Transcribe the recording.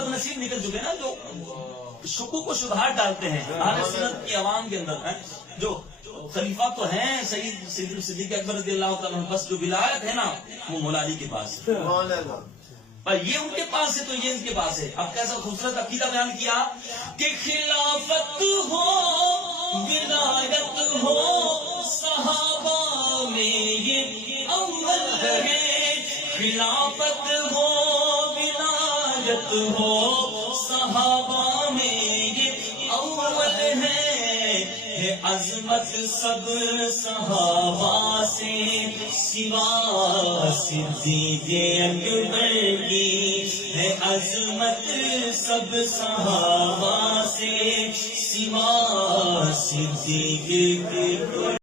بد نصیب نکل چکے نا جو شکوک و شبہات ڈالتے ہیں اہل سنت کی عوام کے اندر. جو خلیفہ تو ہیں سید صدیق اکبر رضی اللہ تعالیٰ عنہ، بس جو ولایت ہے نا وہ مولا علی کے پاس ہے، پر یہ ان کے پاس ہے تو یہ ان کے پاس ہے. اب کیسا خوبصورت عقیدہ بیان کیا کہ خلافت ہو ولایت ہو صحابہ میں یہ اول ہے، خلافت ہو ولایت ہو صحابہ میں یہ اول ہے. عظمت سب صحابہ سے سوا صدیق اکبر کی ہے، عظمت سب صحابہ سے سوا صدیق اکبر